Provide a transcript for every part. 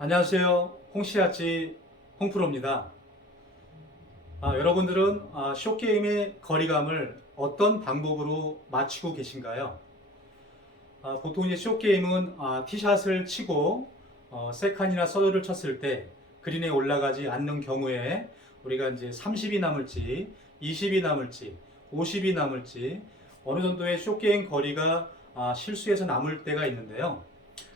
안녕하세요. 홍시아치 홍프로입니다. 아, 여러분들은 아, 쇼게임의 거리감을 어떤 방법으로 맞추고 계신가요? 아, 보통 이제 쇼게임은 아, 티샷을 치고 어, 세칸이나 서드를 쳤을 때 그린에 올라가지 않는 경우에 우리가 이제 30이 남을지 20이 남을지 50이 남을지 어느 정도의 쇼게임 거리가 아, 실수해서 남을 때가 있는데요.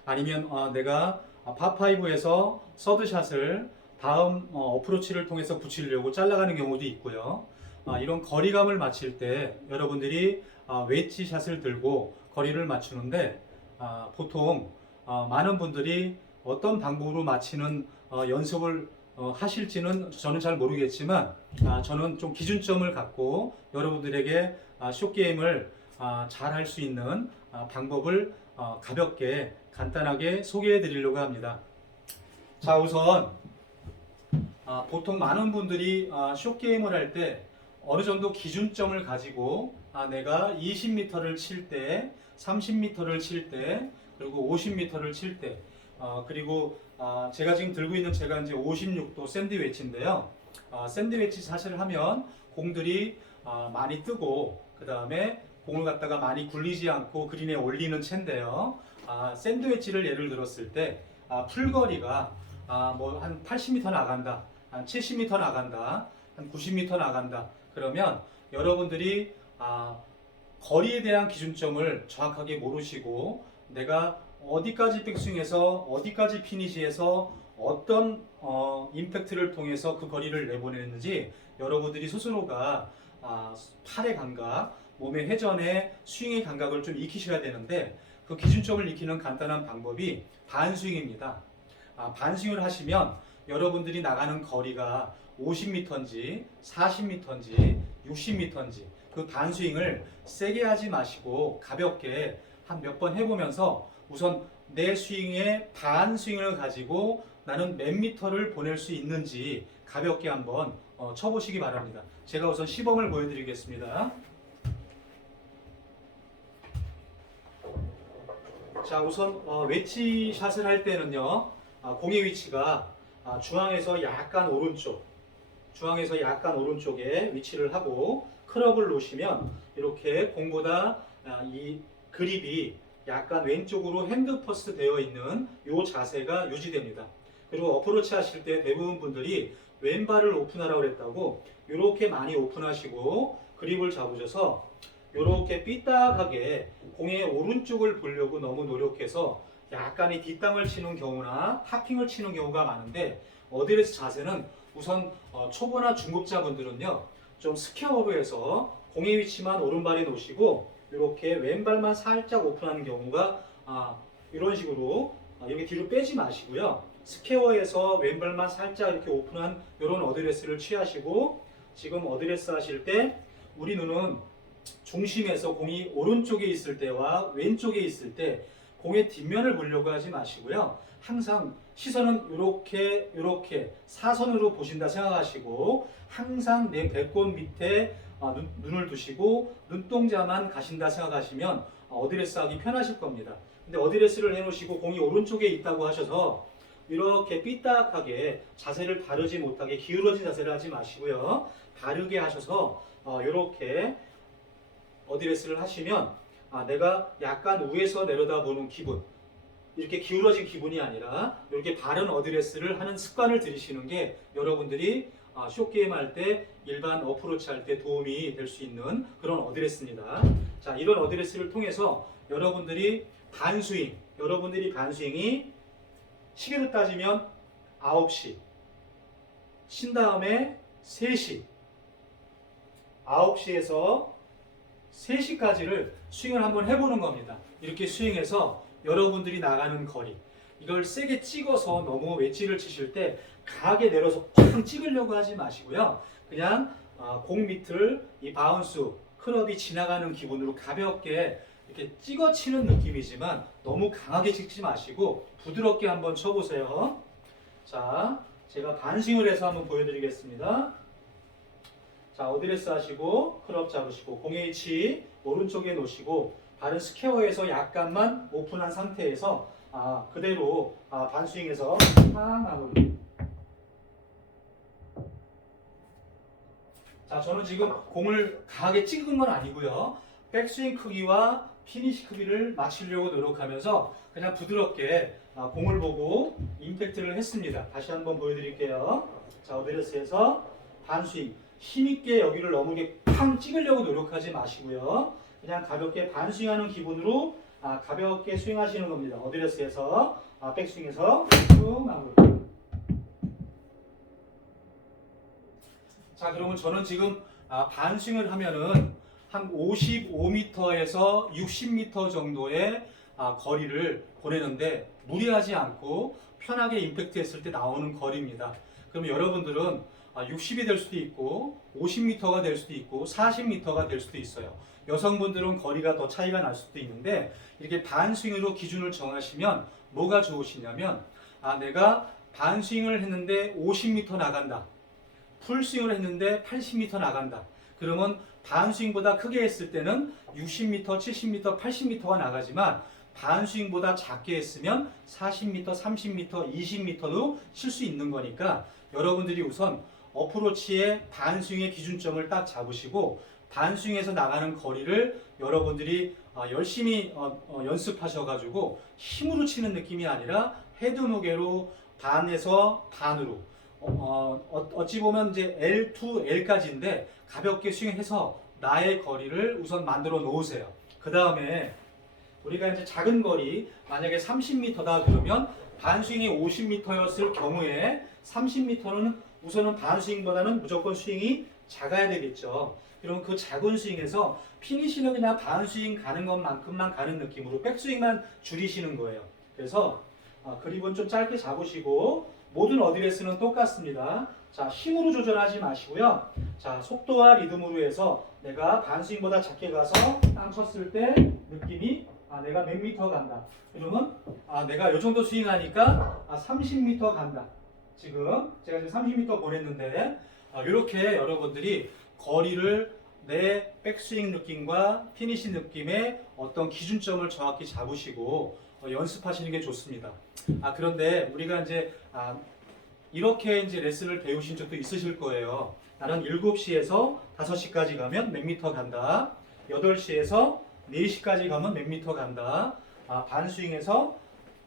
아니면 아, 내가 파5에서 서드샷을 다음 어, 어프로치를 통해서 붙이려고 잘라가는 경우도 있고요. 아, 이런 거리감을 맞출 때 여러분들이 아, 웨지 샷을 들고 거리를 맞추는데 아, 보통 아, 많은 분들이 어떤 방법으로 맞히는 어, 연습을 어, 하실지는 저는 잘 모르겠지만 아, 저는 좀 기준점을 갖고 여러분들에게 아, 쇼게임을 아, 잘할 수 있는 아, 방법을 어, 가볍게 간단하게 소개해 드리려고 합니다. 자 우선 아, 보통 많은 분들이 아, 쇼게임을 할 때 어느 정도 기준점을 가지고 아, 내가 20m를 칠 때, 30m를 칠 때, 그리고 50m를 칠 때, 어, 그리고 아, 제가 지금 들고 있는 제가 이제 56도 샌드위치인데요. 아, 샌드위치 사실 하면 공들이 아, 많이 뜨고 그 다음에 공을 갖다가 많이 굴리지 않고 그린에 올리는 채인데요. 아, 샌드위치를 예를 들었을 때 아, 풀거리가 아, 뭐한 80m 나간다, 한 70m 나간다, 한 90m 나간다. 그러면 여러분들이 아, 거리에 대한 기준점을 정확하게 모르시고 내가 어디까지 백스윙해서 어디까지 피니시해서 어떤 어, 임팩트를 통해서 그 거리를 내보내는지 여러분들이 스스로가 아, 팔의 감각, 몸의 회전의 스윙의 감각을 좀 익히셔야 되는데 그 기준점을 익히는 간단한 방법이 반스윙입니다. 아, 반스윙을 하시면 여러분들이 나가는 거리가 50m인지 40m인지 60m인지 그 반스윙을 세게 하지 마시고 가볍게 한 몇 번 해보면서 우선 내 스윙의 반스윙을 가지고 나는 몇 미터를 보낼 수 있는지 가볍게 한번 어, 쳐보시기 바랍니다. 제가 우선 시범을 보여드리겠습니다. 자 우선 어, 웨지 샷을 할 때는요 아, 공의 위치가 아, 중앙에서 약간 오른쪽 중앙에서 약간 오른쪽에 위치를 하고 클럽을 놓으시면 이렇게 공보다 아, 이 그립이 약간 왼쪽으로 핸드 퍼스트 되어 있는 이 자세가 유지됩니다. 그리고 어프로치 하실 때 대부분 분들이 왼발을 오픈하라고 그랬다고 이렇게 많이 오픈하시고 그립을 잡으셔서 이렇게 삐딱하게 공의 오른쪽을 보려고 너무 노력해서 약간의 뒷땅을 치는 경우나 탑핑을 치는 경우가 많은데 어드레스 자세는 우선 어, 초보나 중급자분들은요 좀 스퀘어업에서 공의 위치만 오른발에 놓으시고 이렇게 왼발만 살짝 오픈하는 경우가 아, 이런 식으로 아, 여기 뒤로 빼지 마시고요. 스퀘어에서 왼발만 살짝 이렇게 오픈한 이런 어드레스를 취하시고 지금 어드레스 하실 때 우리 눈은 중심에서 공이 오른쪽에 있을 때와 왼쪽에 있을 때 공의 뒷면을 보려고 하지 마시고요. 항상 시선은 이렇게 이렇게 사선으로 보신다 생각하시고 항상 내 배꼽 밑에 아, 눈, 눈을 두시고 눈동자만 가신다 생각하시면 어드레스 하기 편하실 겁니다. 근데 어드레스를 해놓으시고 공이 오른쪽에 있다고 하셔서 이렇게 삐딱하게 자세를 바르지 못하게 기울어진 자세를 하지 마시고요. 바르게 하셔서 어, 이렇게 어드레스를 하시면 아, 내가 약간 위에서 내려다보는 기분 이렇게 기울어진 기분이 아니라 이렇게 바른 어드레스를 하는 습관을 들이시는 게 여러분들이 아, 쇼게임 할 때 일반 어프로치 할 때 도움이 될 수 있는 그런 어드레스입니다. 자, 이런 어드레스를 통해서 여러분들이 반스윙, 여러분들이 반스윙이 시계로 따지면 9시, 신 다음에 3시, 9시에서 3시까지를 스윙을 한번 해보는 겁니다. 이렇게 스윙해서 여러분들이 나가는 거리 이걸 세게 찍어서 너무 웨지를 치실 때 강하게 내려서 쾅 찍으려고 하지 마시고요. 그냥 어, 공 밑을 이 바운스 클럽이 지나가는 기분으로 가볍게 이렇게 찍어 치는 느낌이지만 너무 강하게 찍지 마시고 부드럽게 한번 쳐보세요. 자, 제가 반스윙을 해서 한번 보여드리겠습니다. 자, 어드레스 하시고 클럽 잡으시고 공의 위치 오른쪽에 놓으시고 발은 스퀘어에서 약간만 오픈한 상태에서 아, 그대로 아, 반스윙에서 탕 마무리. 자, 저는 지금 공을 강하게 찍은 건 아니고요. 백스윙 크기와 피니시 크기를 맞추려고 노력하면서 그냥 부드럽게 아, 공을 보고 임팩트를 했습니다. 다시 한번 보여드릴게요. 자, 오베르스에서 반스윙. 힘있게 여기를 너무 팡 찍으려고 노력하지 마시고요. 그냥 가볍게 반스윙하는 기분으로 아, 가볍게 스윙하시는 겁니다. 어드레스에서 아, 백스윙에서 쭉 마무리. 자, 그러면 저는 지금 아, 반스윙을 하면은 한 55m에서 60m 정도의 아, 거리를 보내는데 무리하지 않고 편하게 임팩트 했을 때 나오는 거리입니다. 그럼 여러분들은 아, 60이 될 수도 있고 50m가 될 수도 있고 40m가 될 수도 있어요. 여성분들은 거리가 더 차이가 날 수도 있는데 이렇게 반스윙으로 기준을 정하시면 뭐가 좋으시냐면 아, 내가 반스윙을 했는데 50m 나간다. 풀스윙을 했는데 80m 나간다. 그러면 반스윙보다 크게 했을 때는 60m, 70m, 80m가 나가지만 반스윙보다 작게 했으면 40m, 30m, 20m도 칠 수 있는 거니까 여러분들이 우선 어프로치의 반스윙의 기준점을 딱 잡으시고 반스윙에서 나가는 거리를 여러분들이 어, 열심히 어, 어, 연습하셔가지고 힘으로 치는 느낌이 아니라 헤드 무게로 반에서 반으로 어, 어, 어찌 보면 이제 L2, L까지인데 가볍게 스윙해서 나의 거리를 우선 만들어 놓으세요. 그 다음에 우리가 이제 작은 거리 만약에 30m다 그러면 반스윙이 50m였을 경우에 30m는 우선은 반 스윙보다는 무조건 스윙이 작아야 되겠죠. 그럼 그 작은 스윙에서 피니시는 그냥 반스윙 가는 것만큼만 가는 느낌으로 백스윙만 줄이시는 거예요. 그래서 아, 그립은 좀 짧게 잡으시고 모든 어드레스는 똑같습니다. 자, 힘으로 조절하지 마시고요. 자, 속도와 리듬으로 해서 내가 반 스윙보다 작게 가서 땅 쳤을 때 느낌이 아, 내가 몇 미터 간다. 그러면 아, 내가 이 정도 스윙하니까 아, 30m 간다. 지금 제가 지금 30m 보냈는데 아, 이렇게 여러분들이 거리를 내 백스윙 느낌과 피니시 느낌의 어떤 기준점을 정확히 잡으시고 어, 연습하시는 게 좋습니다. 아 그런데 우리가 이제 아, 이렇게 이제 레슨을 배우신 적도 있으실 거예요. 나는 7시에서 5시까지 가면 몇 미터 간다. 8시에서 4시까지 가면 몇 미터 간다. 아, 반스윙에서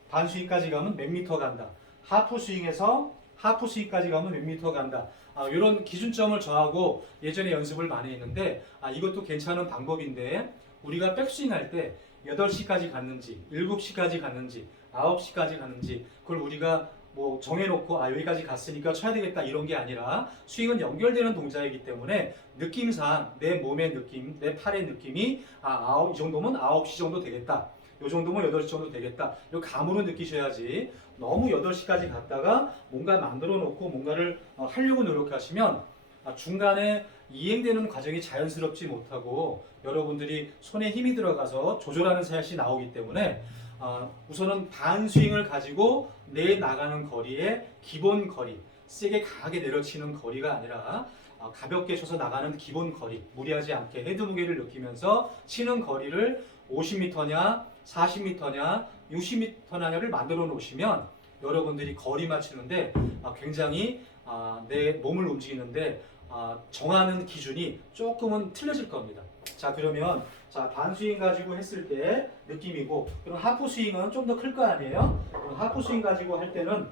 반스윙까지 가면 몇 미터 간다. 하프 스윙에서 하프 스윙까지 가면 몇 미터 간다. 아, 이런 기준점을 정하고 예전에 연습을 많이 했는데 아, 이것도 괜찮은 방법인데 우리가 백스윙 할 때 8시까지 갔는지 7시까지 갔는지 9시까지 갔는지 그걸 우리가 뭐 정해놓고 아 여기까지 갔으니까 쳐야 되겠다 이런 게 아니라 스윙은 연결되는 동작이기 때문에 느낌상 내 몸의 느낌, 내 팔의 느낌이 아 아홉 이 정도면 9시 정도 되겠다. 요 정도면 8시 정도 되겠다. 이 감으로 느끼셔야지 너무 8시까지 갔다가 뭔가 만들어 놓고 뭔가를 어, 하려고 노력하시면 아, 중간에 이행되는 과정이 자연스럽지 못하고 여러분들이 손에 힘이 들어가서 조절하는 샷이 나오기 때문에 아, 우선은 반 스윙을 가지고 내 나가는 거리의 기본 거리 세게 강하게 내려치는 거리가 아니라 아, 가볍게 쳐서 나가는 기본 거리 무리하지 않게 헤드 무게를 느끼면서 치는 거리를 50m냐 40m냐 60m냐를 만들어 놓으시면 여러분들이 거리 맞추는데 아, 굉장히 아, 내 몸을 움직이는데 아, 정하는 기준이 조금은 틀려질 겁니다. 자 그러면 자 반스윙 가지고 했을 때 느낌이고 그럼 하프 스윙은 좀 더 클 거 아니에요? 그럼 하프 스윙 가지고 할 때는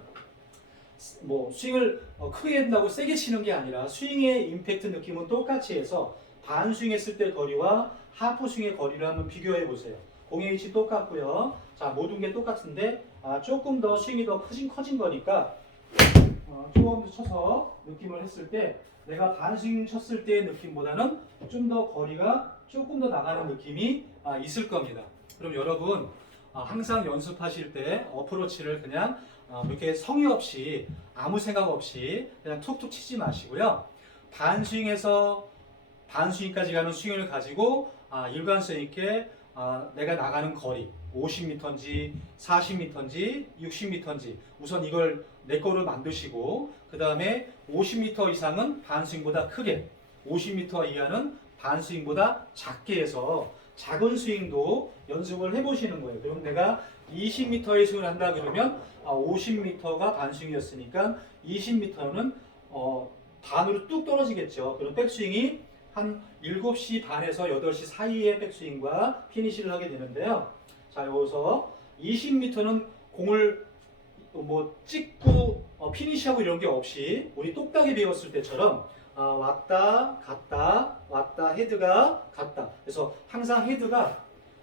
뭐 스윙을 어, 크게 한다고 세게 치는 게 아니라 스윙의 임팩트 느낌은 똑같이 해서 반스윙 했을 때 거리와 하프 스윙의 거리를 한번 비교해 보세요. 공의 위치 똑같고요. 자 모든 게 똑같은데 아, 조금 더 스윙이 더 커진 커진 거니까 어, 조금 더 쳐서 느낌을 했을 때 내가 반스윙 쳤을 때의 느낌보다는 좀 더 거리가 조금 더 나가는 느낌이 아, 있을 겁니다. 그럼 여러분 아, 항상 연습하실 때 어프로치를 그냥 아, 이렇게 성의 없이 아무 생각 없이 그냥 툭툭 치지 마시고요. 반스윙에서 반스윙까지 가는 스윙을 가지고 아, 일관성 있게 아, 내가 나가는 거리 50m인지 40m인지 60m인지 우선 이걸 내 거로 만드시고 그 다음에 50m 이상은 반스윙보다 크게 50m 이하는 반스윙보다 작게 해서 작은 스윙도 연습을 해보시는 거예요. 그럼 내가 20m의 스윙을 한다 그러면 아, 50m가 반스윙이었으니까 20m는 어, 반으로 뚝 떨어지겠죠. 그럼 백스윙이 한 7시 반에서 8시 사이에 백스윙과 피니시를 하게 되는데요. 자, 여기서 20m는 공을 뭐 찍고 어, 피니시하고 이런 게 없이 우리 똑딱이 배웠을 때처럼 아, 왔다 갔다 왔다 헤드가 갔다. 그래서 항상 헤드가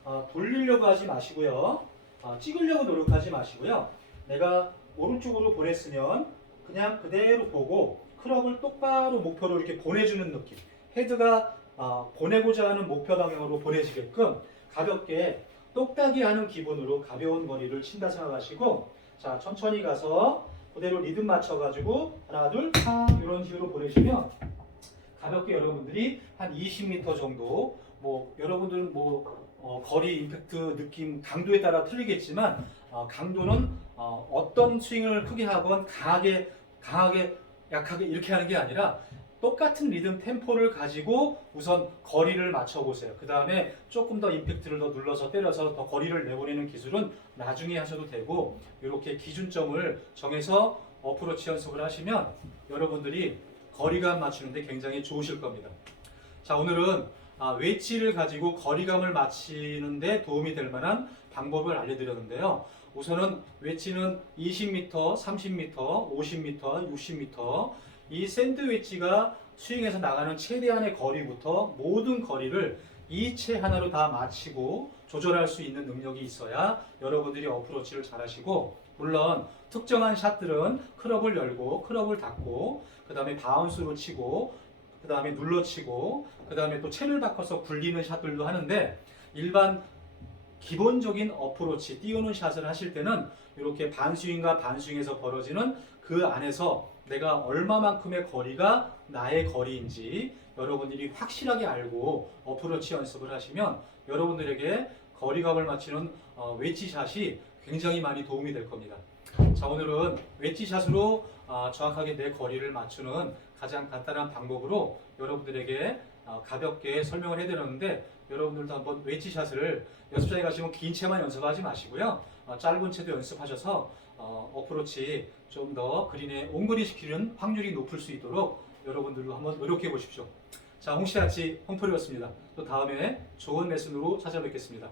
아, 돌리려고 하지 마시고요. 아, 찍으려고 노력하지 마시고요. 내가 오른쪽으로 보냈으면 그냥 그대로 보고 클럽을 똑바로 목표로 이렇게 보내주는 느낌 헤드가 아, 보내고자 하는 목표 방향으로 보내지게끔 가볍게 똑딱이 하는 기분으로 가벼운 거리를 친다 생각하시고 자 천천히 가서 그대로 리듬 맞춰가지고 하나 둘탕 이런 식으로 보내시면 가볍게 여러분들이 한 20m 정도 뭐 여러분들은 뭐 어, 거리 임팩트 느낌 강도에 따라 틀리겠지만 어, 강도는 어, 떤 스윙을 크게 하건 강하게 강하게 약하게 이렇게 하는 게 아니라 똑같은 리듬 템포를 가지고 우선 거리를 맞춰 보세요. 그 다음에 조금 더 임팩트를 더 눌러서 때려서 더 거리를 내보내는 기술은 나중에 하셔도 되고 이렇게 기준점을 정해서 어프로치 연습을 하시면 여러분들이 거리감 맞추는데 굉장히 좋으실 겁니다. 자 오늘은 아, 웨지를 가지고 거리감을 맞추는데 도움이 될 만한 방법을 알려드렸는데요. 우선은 웨지는 20m, 30m, 50m, 60m 이 샌드 웨지가 스윙에서 나가는 최대한의 거리부터 모든 거리를 이 채 하나로 다 맞추고 조절할 수 있는 능력이 있어야 여러분들이 어프로치를 잘 하시고 물론 특정한 샷들은 클럽을 열고 클럽을 닫고 그 다음에 바운스로 치고 그 다음에 눌러치고 그 다음에 또 채를 바꿔서 굴리는 샷들도 하는데 일반 기본적인 어프로치 띄우는 샷을 하실 때는 이렇게 반스윙과 반스윙에서 벌어지는 그 안에서 내가 얼마만큼의 거리가 나의 거리인지 여러분들이 확실하게 알고 어프로치 연습을 하시면 여러분들에게 거리감을 맞추는 어, 웨지 샷이 굉장히 많이 도움이 될 겁니다. 자 오늘은 웨지 샷으로 아, 정확하게 내 거리를 맞추는 가장 간단한 방법으로 여러분들에게 어, 가볍게 설명을 해드렸는데 여러분들도 한번 웨지 샷을 연습장에 가시면 긴 채만 연습하지 마시고요 어, 짧은 채도 연습하셔서 어, 어프로치 좀 더 그린에 옹그리 시키는 확률이 높을 수 있도록 여러분들도 한번 노력해 보십시오. 자 홍시아치 홍프리였습니다. 또 다음에 좋은 레슨으로 찾아뵙겠습니다.